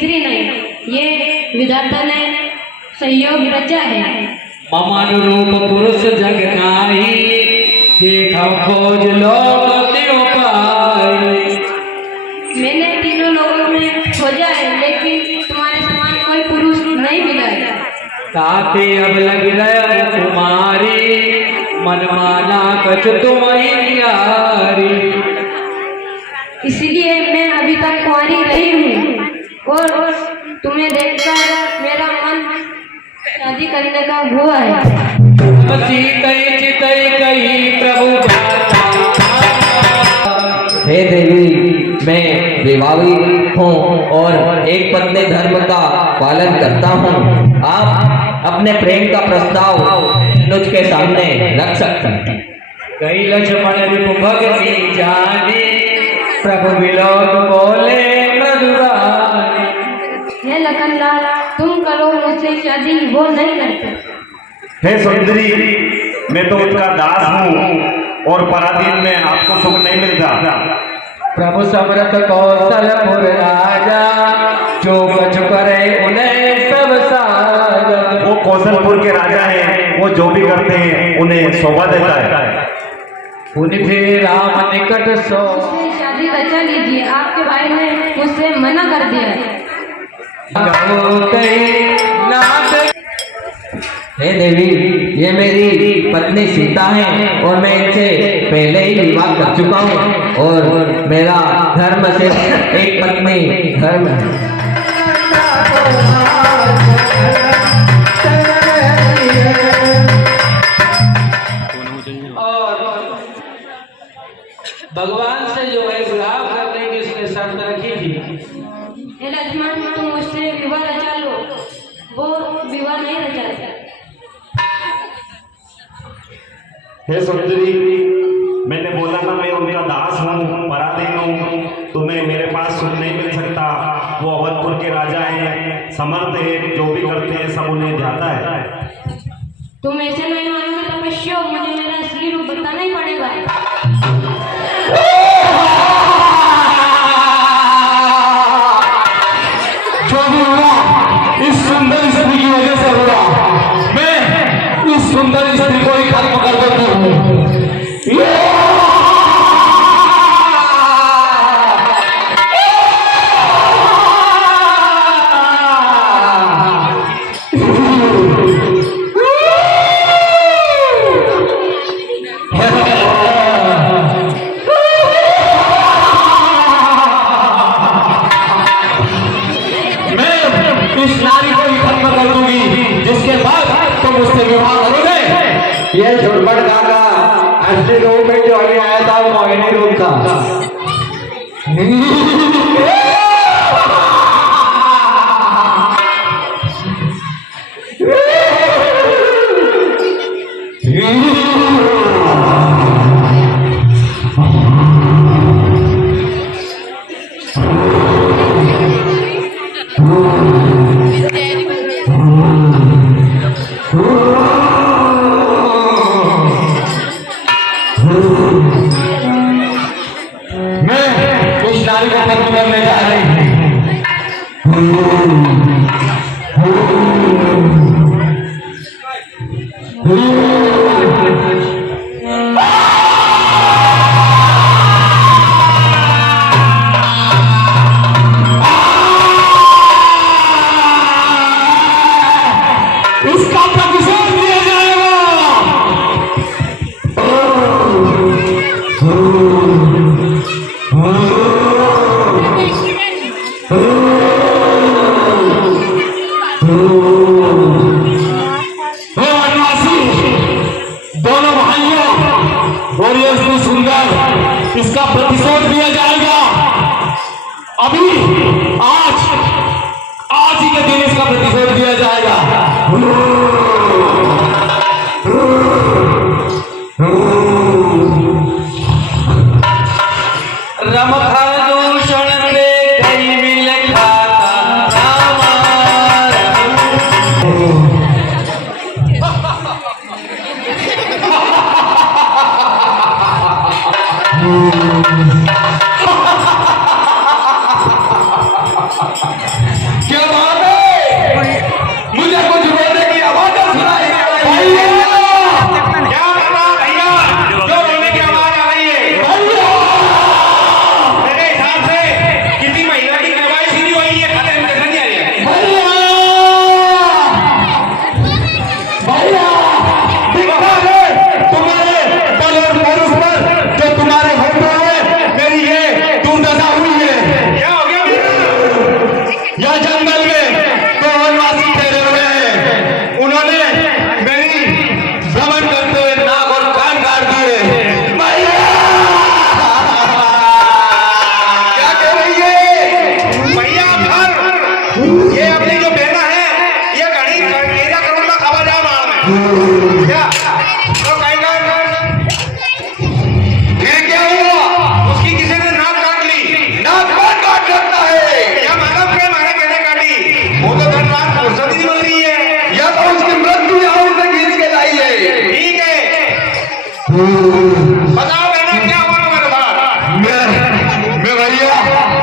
स्त्री नहीं, ये विधाता ने संयोग रचा है। ममानुरूप पुरुष जग नाही, देखा खोज लोक त्यो पाई। मैंने तीनों लोगों में खोजा है, लेकिन तुम्हारे समान कोई पुरुष नहीं मिला है। ताते अब लग रहा तुम्हारी, मन माना कछ तुम्हें यारी। इसलिए मैं अभी तक कुंवारी रही हूँ और तुम्हें देखकर मेरा मन शादी करने का हुआ है। सीतई चितई कही प्रभु हे देवी, मैं विवाहित हूँ और एक पत्नी धर्म का पालन करता हूँ। आप अपने प्रेम का प्रस्ताव मुझ के सामने रख सकते हैं। कई लक्ष्मण रिपु भगति जानी, प्रभु विलोक बोले मृदुरानी। हे लखनलाल, तुम करो मुझसे शादी, वो नहीं करते। हे सुंदरी, मैं तो उनका दास हूँ और पराधीन में आपको सुख नहीं मिलता। प्रभु समर्थ कौशलपुर राजा, जो कछ करे उन्हें सब साजा। वो कौशलपुर के राजा हैं, वो जो भी करते हैं उन्हें शोभा देता है। उनसे राम निकट सो, मुझसे शादी रचा लीजिए, आपके भाई ने मुझसे मना कर दिया। हे देवी, ये मेरी पत्नी सीता है और मैं इनसे पहले ही विवाह कर चुका हूँ और मेरा धर्म सिर्फ एक पत्नी धर्म है। भगवान से जो है विवाह करने की उसने शर्त रखी थी। हे लक्ष्मण, तुम मुझसे विवाह रचा लो, वो विवाह नहीं रचा। हे सुंदरी, मैंने बोला ना मैं उनका दास हूँ, पराधीन हूँ, तुम्हें मेरे पास सुख नहीं मिल सकता। वो अवधपुर के राजा हैं, समर्थ है, जो भी करते हैं सब उन्हें ध्याता है। तुम ऐसे नहीं मानोगे तपस्या, मुझे मेरा असली रूप बताना ही पड़ेगा। जो भी हुआ इस सुंदर स्त्री की वजह से हुआ। मैं इस सुंदर स्त्री को ही खत्म कर देता हूँ। इस नारी को ही खत्म कर दूंगी, जिसके बाद तुम उससे विवाह करोगे। ये झुरपट काका असली रूप में जो अभी आया था वो मोहिनी रूप था। मैं इस नारी को खत्म करने जा रही इसका प्रतिशोध लिया जाएगा। दोनों भाइयों और ये सुंदर, इसका प्रतिशोध लिया जाएगा। अभी आज ही के दिन इसका प्रतिशोध लिया जाएगा। रमखदूषण में कई मिल खाता रामा। बताओ बहना क्या हुआ तुम्हारे साथ? मैं भैया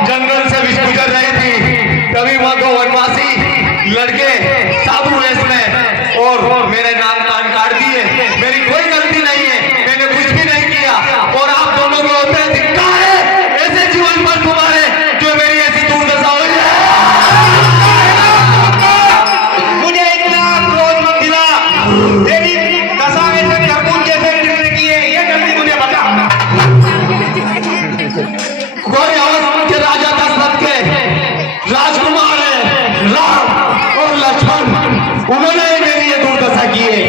जंगल से बीच गुजर रही थी, तभी वहां दो वनवासी लड़के साधु वेश में और मेरे नाक कान काट दिए। मेरी कोई गलती नहीं है, मैंने कुछ भी नहीं किया और आप दोनों को होते धिक्कार है ऐसे जीवन पर तुम्हारे जो मेरी ऐसी दुर्दशा हुई है। मुझे इतना क्रोध मत दिला। तेरी दशा ऐसे खरबूज जैसे गिरने की है, ये जल्दी मुझे बता। कोई अवध के राजा दशरथ के राजकुमार है राम और लक्ष्मण, उन्होंने ही मेरी ये दुर्दशा की है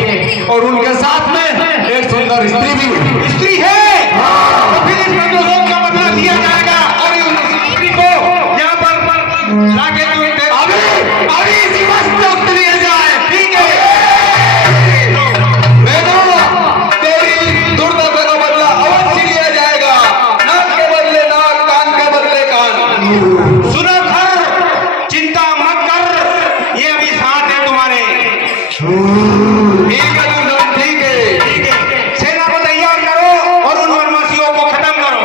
और उनके साथ में एक सुंदर स्त्री भी हुई। स्त्री है तो फिर इस बंदूकों का बदला दिया जाएगा और उस स्त्री को यहाँ पर लाके अभी इसी वक्त लिए जाए। ठीक है। तेरी दुर्दशा का बदला अवश्य लिया जाएगा, नाक के बदले नाक, कान के बदले कान। सुनो खर, चिंता मत कर, ये अभी साथ है तुम्हारे। ठीक है दुर्योधन, ठीक है। ठीक है, सेना को तैयार करो और उन वनवासियों को खत्म करो।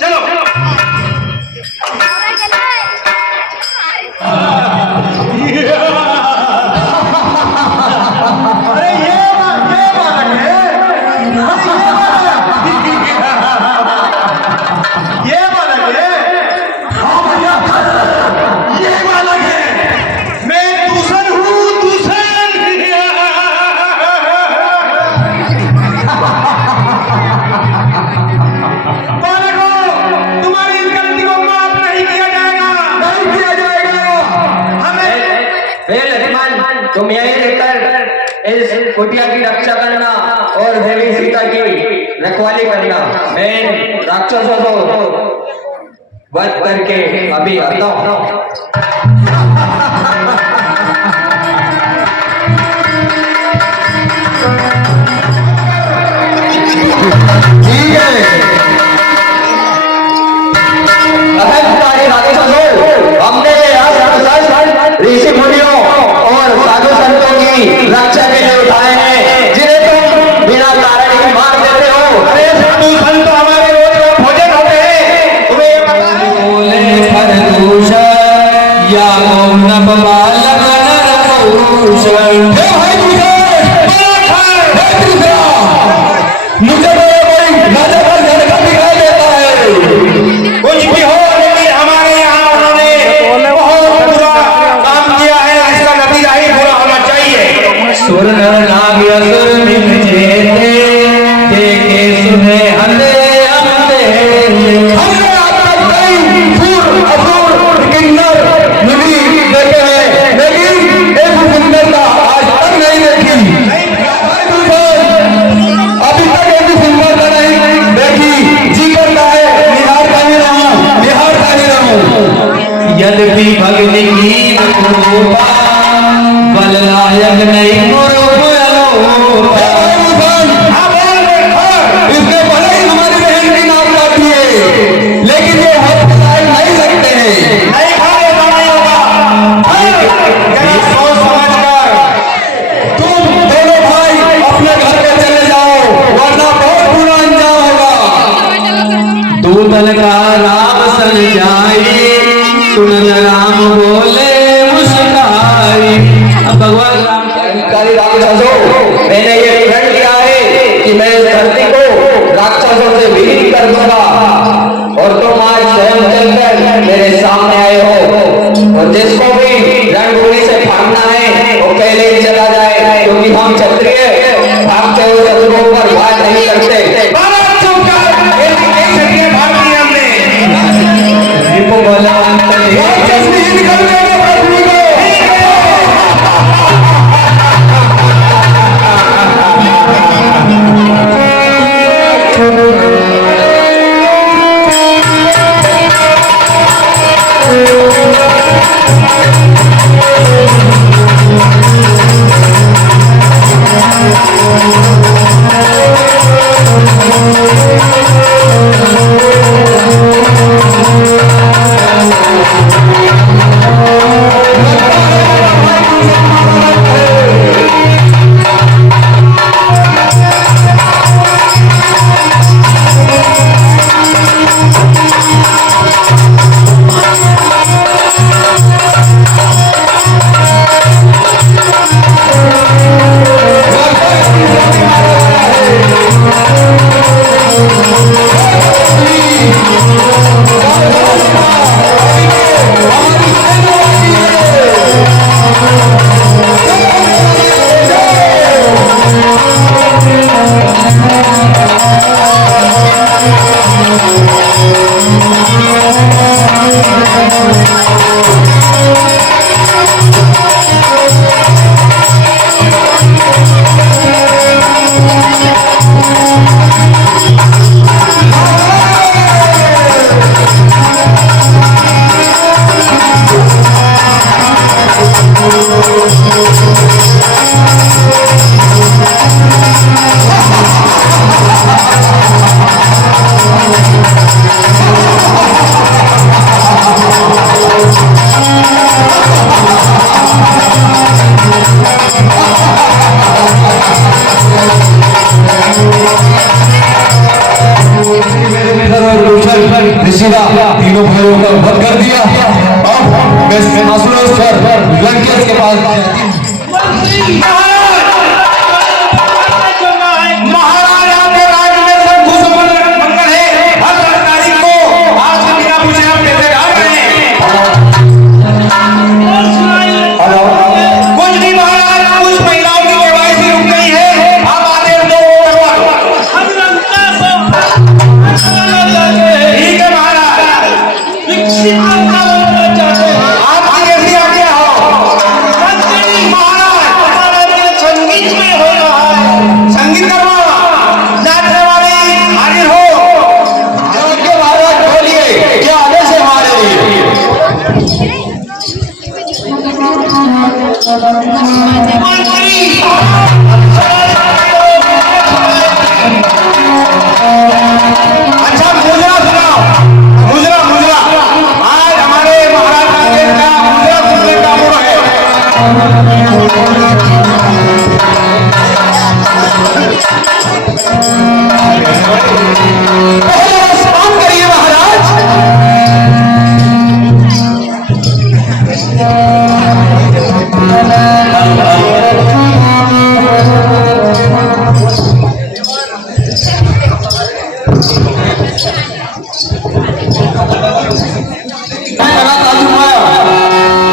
चलो मैं दूषण हूँ, दूषण। बालकों, तुम्हारी इस गलती को माफ नहीं किया जाएगा। नहीं किया जाएगा। हमें लक्ष्मण, तुम यहीं रहकर इस कुटिया की रक्षा करना और देवी सीता की रखवाली करना। मैं राक्षसों को वध करके अभी आता हूँ। ठीक है। तुम्हारी राक्षसों, हमने ऋषि मुनियों और साधु संतों की रक्षा के लिए उठाए हैं, जिन्हें तुम बिना कारण ही मार देते हो। अरे साधु संत हमारे रोज भोजन होते हैं, तुम्हें ये पता है? मुझे कोई राजा का घर का दिखाई देता है। कुछ भी हो, लेकिन हमारे यहाँ उन्होंने बहुत बुरा काम किया है, इसका नतीजा ही बुरा होना चाहिए। सुर नर नाग असुर मिल जेते, देखे सुने हले हमने। हमने आज तक कई सुर असुर किन्नर मुनि देखे हैं, लेकिन एक सुंदरता आज तक नहीं देखी। अभी तक एक सुंदरता नहीं देखी। जी करता है निहार करने रहूं, निहार करने रहूं। यद्यपि भगनी की कृपा, बलनायक नहीं इसने भले ही हमारी बहन की नाम काटी है, लेकिन ये हद लायक नहीं लगते हैं। नहीं खाने नहीं होगा। जरा सोच समझ कर। तुम दोनों भाई अपने घर पे चले जाओ, वरना बहुत बुरा अंजाम होगा। दूतन का राम सन जाए, सुनन राम बोले मुस्काई। अब भगवान राम काली राक्षसों, मैंने ये प्रण किया है कि मैं इस धरती को राक्षसों से विलीन कर दूंगा और तुम आज स्वयं चलकर मेरे सामने आए हो। और जिसको भी रणभूमि से भागना है वो पहले ही चला जाए, क्योंकि हम क्षत्रिय भागते हुए शत्रुओं पर वार नहीं करते। भारत चुप कर, एक क्षत्रिय भारतीय हमने। रिपु बलवंत राक्षस नहीं निकल गए पृथ्वी को। Thank you. ऋषिदा तीनों भाइयों का वध कर दिया। अब मैं सिंहासनों पर लंकेश के पास जाती हूँ। महाराज आपके राज्य में सब खुश मंगल है। हर 10 तारीख को आज के बिना पूछे आप कैसे आ रहे हैं? हेलो, कुछ नहीं महाराज, कुछ महिलाओं की केवाईसी रुक गई है, आप आदेश दो करवा। ठीक है महाराज, आपकी कैसी आज्ञा हो? महाराज संगीत में हो रहा है, संगीत करवा, नाचने वाली हाजिर हो। आरोग्य महाराज बोलिए, क्या आदेश है हमारे लिए? अच्छा मुजरा सुनाओ, मुजरा मुजरा, आज हमारे महाराज राजेश का मुजरा सुनने का मूड है। पहले स्नान करिए महाराज।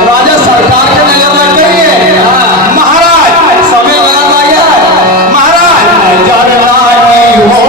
राजा सरकार के नजर लग गई है। महाराज समय लगा आया है। महाराज जनरानी हो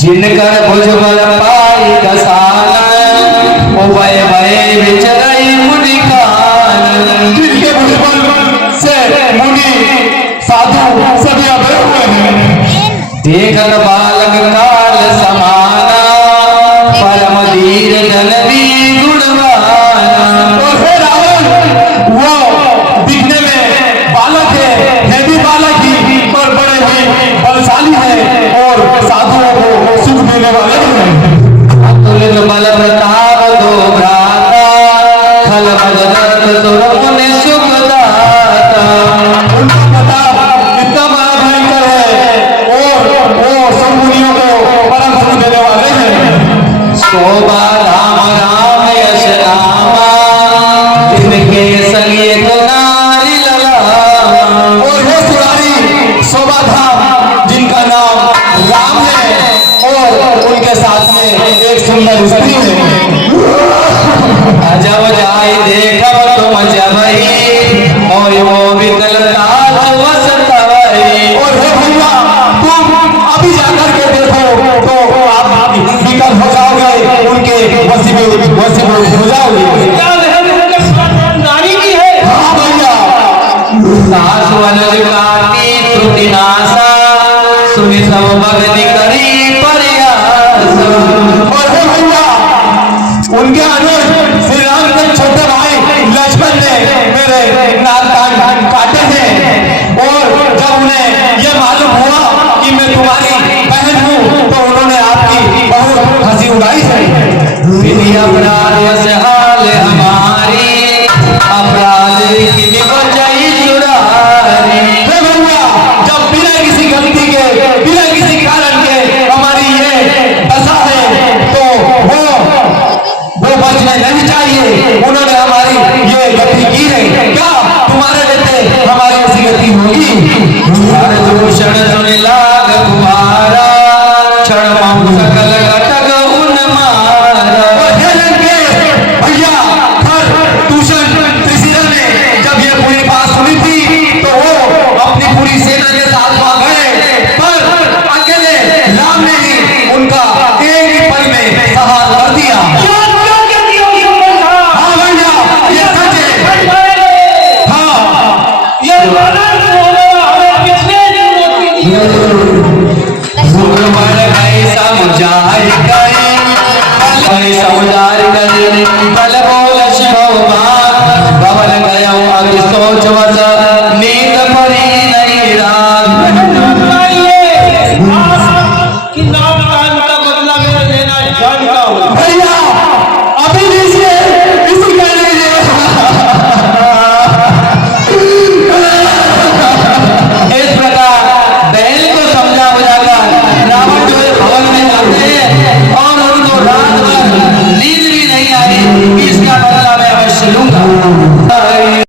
जिनकर भुजबल पाई कसान, ओ भय भय विचरई मुनि कान। जिनके भुजबल से मुनि साधु सभी अभय हुए हैं। देखत बालक काल समाना, परम धीर जननी गुणवाना। और हे रावण, वो दिखने में बालक है भी बालक ही, और बड़े ही बलशाली है और साधुओं को सुख देने वाले हैं। अतुलित बल प्रताप दो भ्राता, खल मदन तुर मुनि सुख दाता। उनका प्रताप इतना बड़ा भयंकर है और वो सब मुनियों को परम सुख देने वाले हैं। शोभा राम राम यश रामा, जिनके संग एक नारी ललामा। और वो सुरारी शोभा धाम, जिनका नाम राम है और उनके साथ में एक सुंदर स्त्री है। वैसे हो जाओगे। क्या उनके साथ नारी की है? हाँ भैया। सास वनज काटी त्रुटि नासा सुनि सब भगति करी प्रयास। और हे भैया, उनके अनुज श्री राम के छोटे भाई लक्ष्मण ने मेरे नाक कान काटे हैं। और जब उन्हें यह मालूम हुआ कि मैं तुम्हारी बहन हूँ तो उन्होंने आपकी बहुत हंसी उड़ाई है। विधि अपराध से हाल हमारी अपराध की बचाई चुरारी। हे भैया, जब बिना किसी गलती के बिना किसी कारण के हमारी ये दशा है तो वो बचने नहीं चाहिए। उन्होंने हमारी ये गति की है, क्या तुम्हारे लेते हमारी ऐसी गति होगी? हर दूषण सुन लाग तुम्हारा क्षण मम सकल घटक उन्मारा। भैया, हर दूषण त्रिशिरा ने जब ये पूरी बात सुनी थी तो वो अपनी पूरी सेना के साथ वहां गए, पर अकेले राम ने ही उनका एक ही पल में संहार कर दिया।